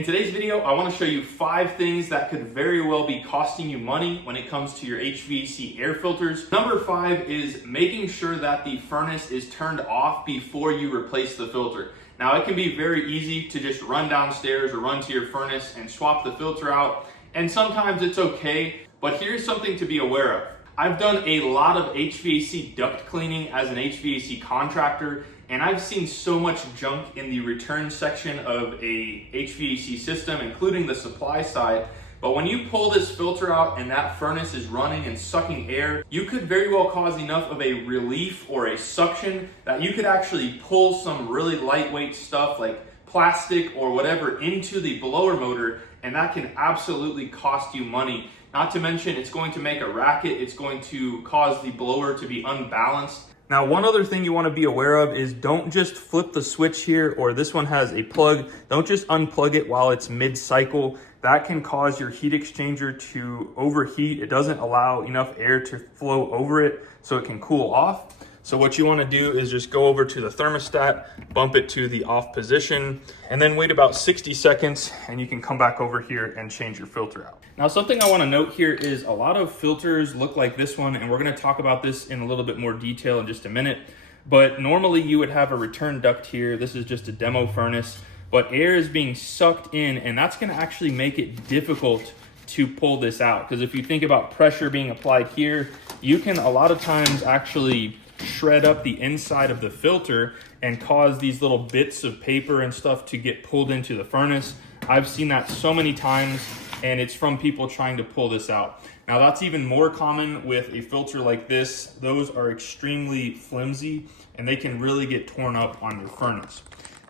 In today's video, I want to show you 5 things that could very well be costing you money when it comes to your HVAC air filters. Number 5 is making sure that the furnace is turned off before you replace the filter. Now, it can be very easy to just run downstairs or run to your furnace and swap the filter out, and sometimes it's okay, but here's something to be aware of. I've done a lot of HVAC duct cleaning as an HVAC contractor, and I've seen so much junk in the return section of a HVAC system, including the supply side. But when you pull this filter out and that furnace is running and sucking air, you could very well cause enough of a relief or a suction that you could actually pull some really lightweight stuff like plastic or whatever into the blower motor, and that can absolutely cost you money. Not to mention, it's going to make a racket. It's going to cause the blower to be unbalanced. Now, one other thing you want to be aware of is don't just flip the switch here, or this one has a plug. Don't just unplug it while it's mid-cycle. That can cause your heat exchanger to overheat. It doesn't allow enough air to flow over it so it can cool off. So what you want to do is just go over to the thermostat, bump it to the off position, and then wait about 60 seconds, and you can come back over here and change your filter out. Now, something I want to note here is a lot of filters look like this one, and we're going to talk about this in a little bit more detail in just a minute. But normally you would have a return duct here. This is just a demo furnace, but air is being sucked in, and that's going to actually make it difficult to pull this out. Because if you think about pressure being applied here, you can a lot of times actually shred up the inside of the filter and cause these little bits of paper and stuff to get pulled into the furnace. I've seen that so many times, and it's from people trying to pull this out. Now, that's even more common with a filter like this. Those are extremely flimsy, and they can really get torn up on your furnace.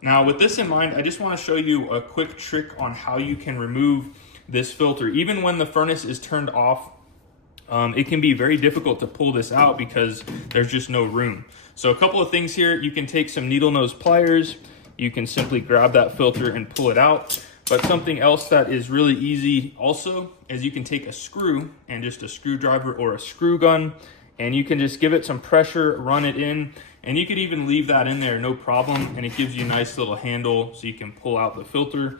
Now, with this in mind, I just want to show you a quick trick on how you can remove this filter. Even when the furnace is turned off, it can be very difficult to pull this out because there's just no room. So a couple of things here: you can take some needle nose pliers, you can simply grab that filter and pull it out. But something else that is really easy also is you can take a screw and just a screwdriver or a screw gun, and you can just give it some pressure, run it in, and you could even leave that in there, no problem, and it gives you a nice little handle so you can pull out the filter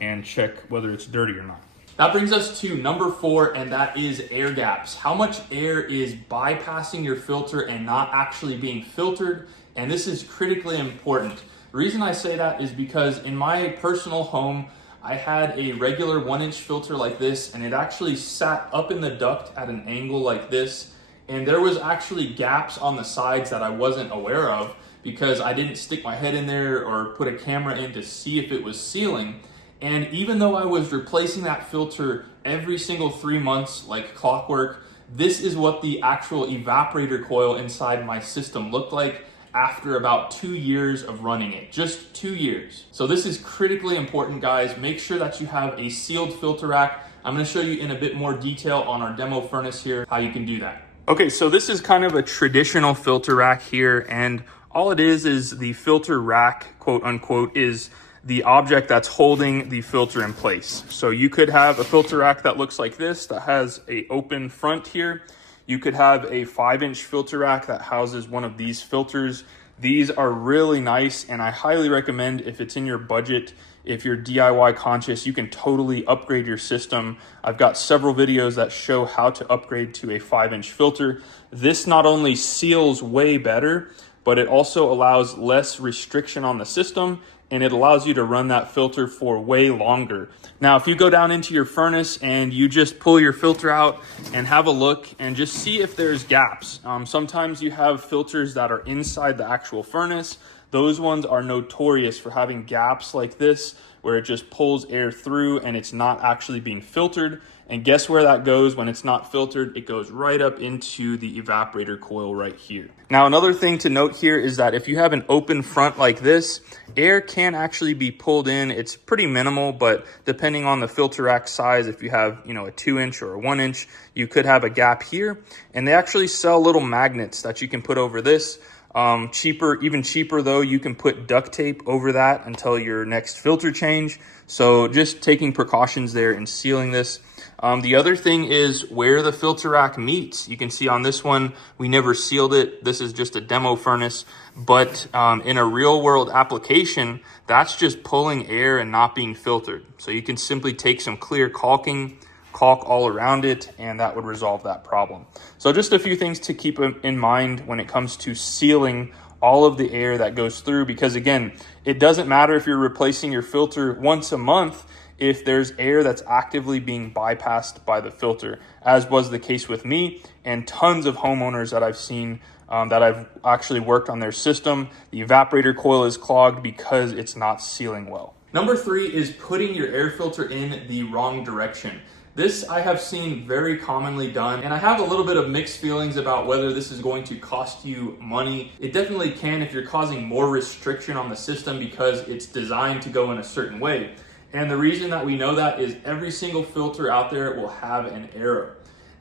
and check whether it's dirty or not. That brings us to number 4, and that is air gaps. How much air is bypassing your filter and not actually being filtered? And this is critically important. The reason I say that is because in my personal home, I had a regular 1-inch filter like this, and it actually sat up in the duct at an angle like this. And there was actually gaps on the sides that I wasn't aware of because I didn't stick my head in there or put a camera in to see if it was sealing. And even though I was replacing that filter every single 3 months like clockwork, this is what the actual evaporator coil inside my system looked like after about 2 years of running it. Just 2 years. So this is critically important, guys. Make sure that you have a sealed filter rack. I'm going to show you in a bit more detail on our demo furnace here how you can do that. Okay, so this is kind of a traditional filter rack here, and all it is the filter rack, quote unquote, is the object that's holding the filter in place. So you could have a filter rack that looks like this, that has an open front here. You could have a 5-inch filter rack that houses one of these filters. These are really nice, and I highly recommend, if it's in your budget, if you're DIY conscious, you can totally upgrade your system. I've got several videos that show how to upgrade to a 5-inch filter. This not only seals way better, but it also allows less restriction on the system, and it allows you to run that filter for way longer. Now, if you go down into your furnace and you just pull your filter out and have a look and just see if there's gaps. Sometimes you have filters that are inside the actual furnace. Those ones are notorious for having gaps like this, where it just pulls air through and it's not actually being filtered. And guess where that goes when it's not filtered? It goes right up into the evaporator coil right here. Now, another thing to note here is that if you have an open front like this, air can actually be pulled in. It's pretty minimal, but depending on the filter rack size, if you have, a 2-inch or a 1-inch, you could have a gap here. And they actually sell little magnets that you can put over this. Even cheaper though, you can put duct tape over that until your next filter change. So just taking precautions there and sealing this. The other thing is where the filter rack meets. You can see on this one, we never sealed it. This is just a demo furnace, but in a real world application, that's just pulling air and not being filtered. So you can simply take some clear caulking, caulk all around it, and that would resolve that problem. So just a few things to keep in mind when it comes to sealing all of the air that goes through, because again, it doesn't matter if you're replacing your filter once a month if there's air that's actively being bypassed by the filter, as was the case with me and tons of homeowners that I've seen that I've actually worked on their system. The evaporator coil is clogged because it's not sealing well. Number 3 is putting your air filter in the wrong direction. This I have seen very commonly done, and I have a little bit of mixed feelings about whether this is going to cost you money. It definitely can if you're causing more restriction on the system because it's designed to go in a certain way. And the reason that we know that is every single filter out there will have an arrow.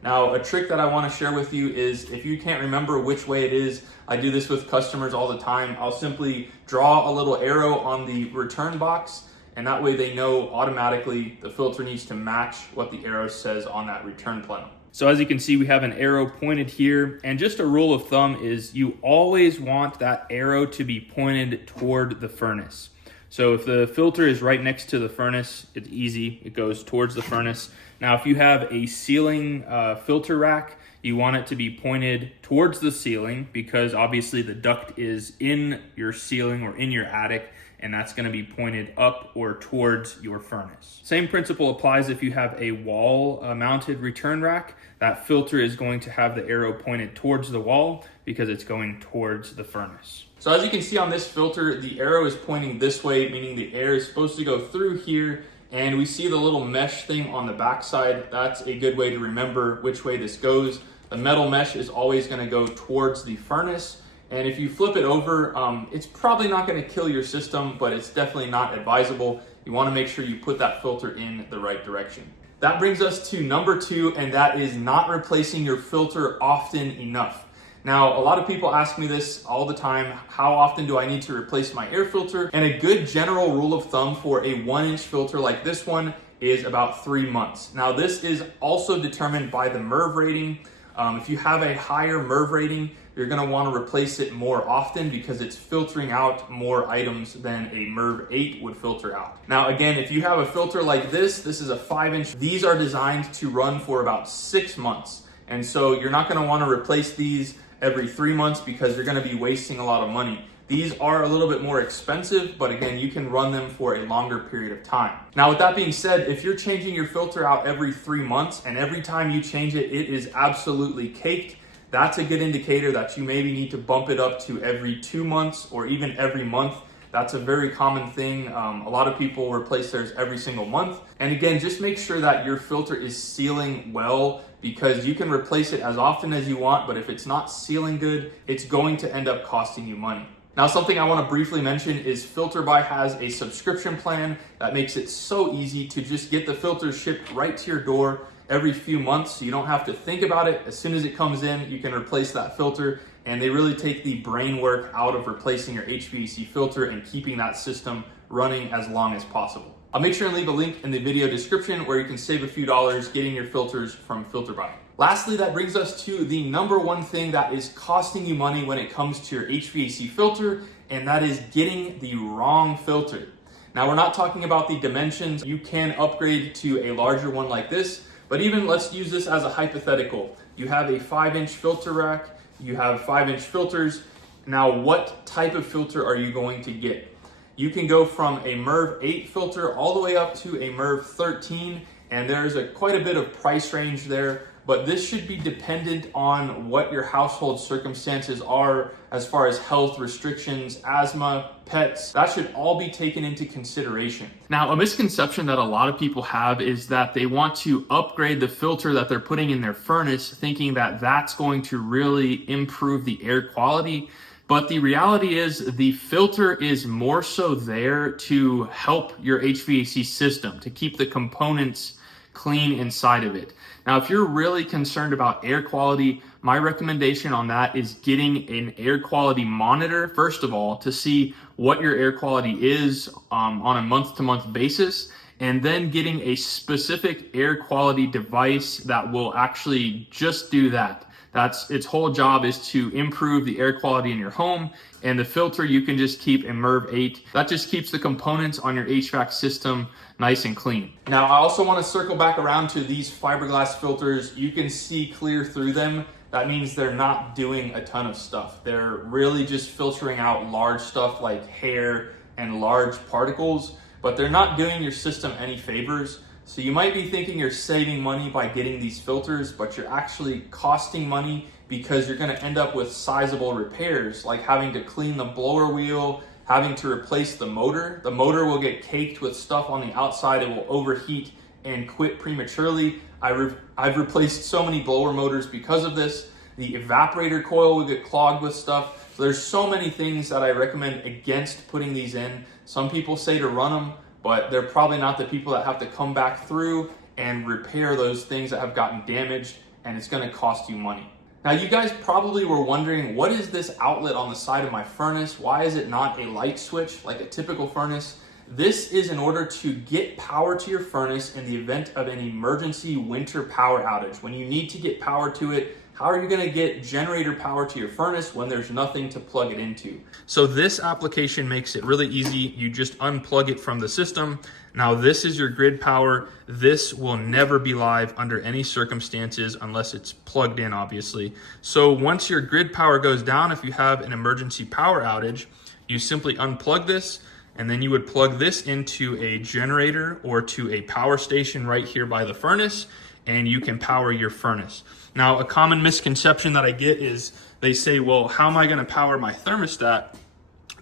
Now, a trick that I want to share with you is if you can't remember which way it is, I do this with customers all the time. I'll simply draw a little arrow on the return box, and that way they know automatically the filter needs to match what the arrow says on that return panel. So as you can see, we have an arrow pointed here, and just a rule of thumb is you always want that arrow to be pointed toward the furnace. So if the filter is right next to the furnace, it's easy, it goes towards the furnace. Now, if you have a ceiling filter rack, you want it to be pointed towards the ceiling because obviously the duct is in your ceiling or in your attic, and that's gonna be pointed up or towards your furnace. Same principle applies if you have a wall mounted return rack. That filter is going to have the arrow pointed towards the wall because it's going towards the furnace. So as you can see on this filter, the arrow is pointing this way, meaning the air is supposed to go through here, and we see the little mesh thing on the backside. That's a good way to remember which way this goes. The metal mesh is always gonna go towards the furnace, and if you flip it over, it's probably not gonna kill your system, but it's definitely not advisable. You wanna make sure you put that filter in the right direction. That brings us to number 2, and that is not replacing your filter often enough. Now, a lot of people ask me this all the time, how often do I need to replace my air filter? And a good general rule of thumb for a 1-inch filter like this one is about 3 months. Now, this is also determined by the MERV rating. If you have a higher MERV rating, you're gonna wanna replace it more often because it's filtering out more items than a MERV 8 would filter out. Now, again, if you have a filter like this is a 5-inch. These are designed to run for about 6 months. And so you're not gonna wanna replace these every 3 months because you're gonna be wasting a lot of money. These are a little bit more expensive, but again, you can run them for a longer period of time. Now, with that being said, if you're changing your filter out every 3 months and every time you change it, it is absolutely caked, that's a good indicator that you maybe need to bump it up to every 2 months or even every month. That's a very common thing. A lot of people replace theirs every single month. And again, just make sure that your filter is sealing well because you can replace it as often as you want, but if it's not sealing good, it's going to end up costing you money. Now, something I want to briefly mention is FilterBuy has a subscription plan that makes it so easy to just get the filters shipped right to your door every few months. So you don't have to think about it. As soon as it comes in, you can replace that filter, and they really take the brain work out of replacing your HVAC filter and keeping that system running as long as possible. I'll make sure and leave a link in the video description where you can save a few dollars getting your filters from FilterBuy. Lastly, that brings us to the number one thing that is costing you money when it comes to your HVAC filter, and that is getting the wrong filter. Now, we're not talking about the dimensions. You can upgrade to a larger one like this, but even let's use this as a hypothetical. You have a 5-inch filter rack, you have 5-inch filters. Now, what type of filter are you going to get? You can go from a MERV 8 filter all the way up to a MERV 13, and there's quite a bit of price range there, but this should be dependent on what your household circumstances are as far as health restrictions, asthma, pets. That should all be taken into consideration. Now, a misconception that a lot of people have is that they want to upgrade the filter that they're putting in their furnace, thinking that that's going to really improve the air quality. But the reality is the filter is more so there to help your HVAC system, to keep the components clean inside of it. Now, if you're really concerned about air quality, my recommendation on that is getting an air quality monitor, first of all, to see what your air quality is on a month-to-month basis. and then getting a specific air quality device that will actually just do that. That's its whole job, is to improve the air quality in your home. And the filter, you can just keep a MERV 8. That just keeps the components on your HVAC system nice and clean. Now, I also want to circle back around to these fiberglass filters. You can see clear through them. That means they're not doing a ton of stuff. They're really just filtering out large stuff like hair and large particles, but they're not doing your system any favors. So you might be thinking you're saving money by getting these filters, but you're actually costing money because you're gonna end up with sizable repairs, like having to clean the blower wheel, having to replace the motor. The motor will get caked with stuff on the outside. It will overheat and quit prematurely. I've replaced so many blower motors because of this. The evaporator coil will get clogged with stuff. So there's so many things that I recommend against putting these in. Some people say to run them, but they're probably not the people that have to come back through and repair those things that have gotten damaged, and it's gonna cost you money. Now, you guys probably were wondering, what is this outlet on the side of my furnace? Why is it not a light switch like a typical furnace? This is in order to get power to your furnace in the event of an emergency winter power outage. When you need to get power to it, how are you gonna get generator power to your furnace when there's nothing to plug it into? So this application makes it really easy. You just unplug it from the system. Now this is your grid power. This will never be live under any circumstances unless it's plugged in, obviously. So once your grid power goes down, if you have an emergency power outage, you simply unplug this, and then you would plug this into a generator or to a power station right here by the furnace, and you can power your furnace. Now, a common misconception that I get is they say, well, how am I gonna power my thermostat?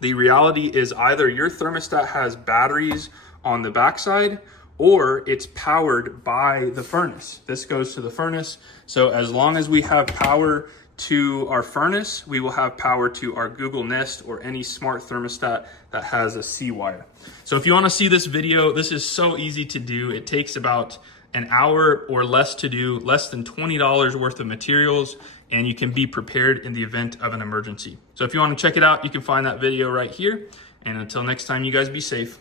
The reality is either your thermostat has batteries on the backside or it's powered by the furnace. This goes to the furnace. So as long as we have power to our furnace, we will have power to our Google Nest or any smart thermostat that has a C-wire. So if you wanna see this video, this is so easy to do. It takes about an hour or less to do, less than $20 worth of materials, and you can be prepared in the event of an emergency. So if you want to check it out, you can find that video right here. And until next time, you guys be safe.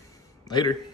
Later.